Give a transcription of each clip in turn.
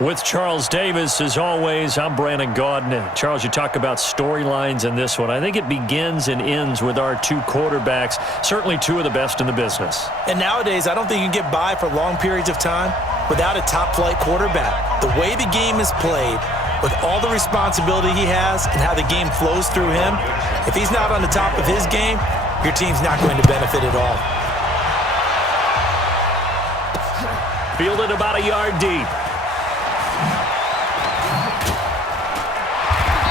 With Charles Davis, as always, I'm Brandon Gaudin. Charles, you talk about storylines in this one. I think it begins and ends with our two quarterbacks, certainly two of the best in the business. And nowadays, I don't think you can get by for long periods of time without a top-flight quarterback. The way the game is played, with all the responsibility he has and how the game flows through him, if he's not on the top of his game, your team's not going to benefit at all. Fielded about a yard deep.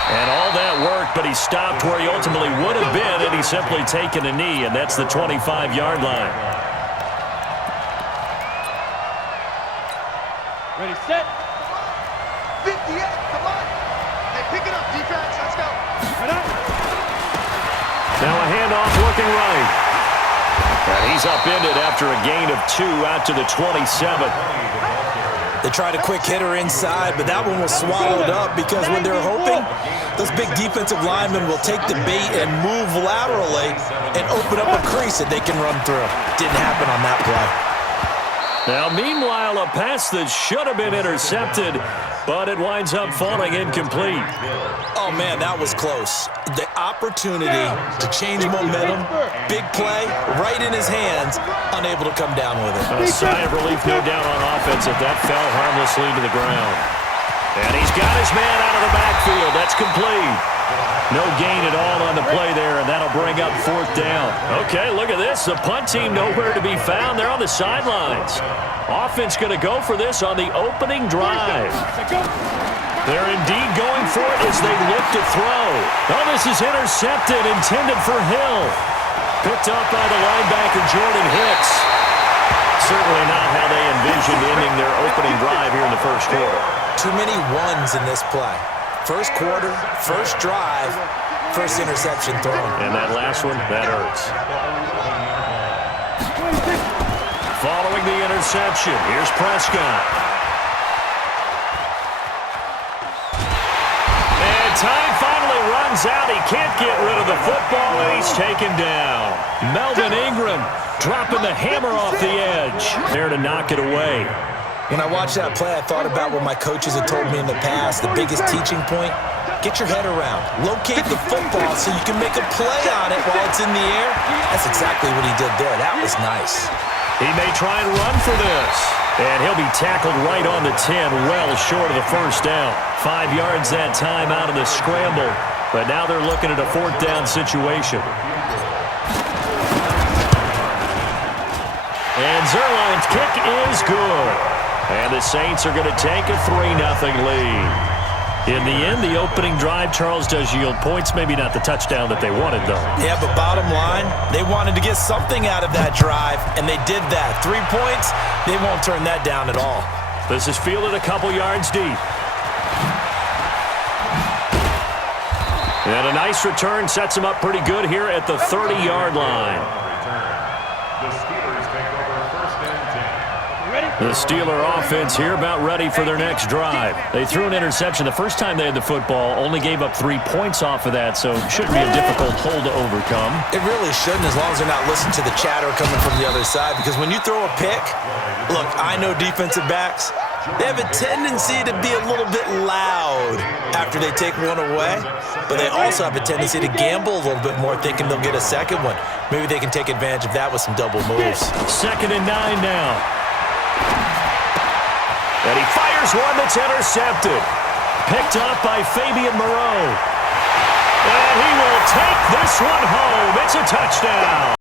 And all that work, but he stopped where he ultimately would have been, and he's simply taken a knee, and that's the 25-yard line. Ready, set. 58, come on. Hey, pick it up, defense. Let's go. Right up. Now a handoff looking right. And he's upended after a gain of 2 out to the 27. They tried a quick hitter inside, but that one was swallowed up because when they're hoping, those big defensive linemen will take the bait and move laterally and open up a crease that they can run through. Didn't happen on that play. Now, meanwhile, a pass that should have been intercepted, but it winds up falling incomplete. Oh, man, that was close. The opportunity to change momentum, big play, right in his hands, unable to come down with it. A sigh of relief, no doubt, on offense if that fell harmlessly to the ground. And he's got his man out of the backfield. That's complete. No gain at all on the play there, and that'll bring up 4th down. Okay, look at this. The punt team nowhere to be found. They're on the sidelines. Offense going to go for this on the opening drive. They're indeed going for it as they look to throw. Oh, this is intercepted, intended for Hill. Picked up by the linebacker, Jordan Hicks. Certainly not how they envisioned ending their opening drive here in the first quarter. Too many ones in this play. First quarter, first drive, first interception thrown. And that last one, that hurts. Following the interception, here's Prescott. And time finally runs out. He can't get rid of the football, and he's taken down. Melvin Ingram dropping the hammer off the edge. There to knock it away. When I watched that play, I thought about what my coaches had told me in the past. The biggest teaching point, get your head around. Locate the football so you can make a play on it while it's in the air. That's exactly what he did there. That was nice. He may try and run for this. And he'll be tackled right on the 10, well short of the first down. 5 yards that time out of the scramble. But now they're looking at a 4th down situation. And Zerline's kick is good. And the Saints are going to take a 3-0 lead. In the end, the opening drive, Charles, does yield points. Maybe not the touchdown that they wanted, though. Yeah, but bottom line, they wanted to get something out of that drive, and they did that. 3 points, they won't turn that down at all. This is fielded a couple yards deep. And a nice return sets him up pretty good here at the 30-yard line. The Steeler offense here about ready for their next drive. They threw an interception the first time they had the football, only gave up 3 points off of that, so it shouldn't be a difficult hole to overcome. It really shouldn't, as long as they're not listening to the chatter coming from the other side, because when you throw a pick, look, I know defensive backs, they have a tendency to be a little bit loud after they take one away, but they also have a tendency to gamble a little bit more, thinking they'll get a second one. Maybe they can take advantage of that with some double moves. 2nd and 9 now. And he fires one that's intercepted. Picked up by Fabian Moreau. And he will take this one home. It's a touchdown.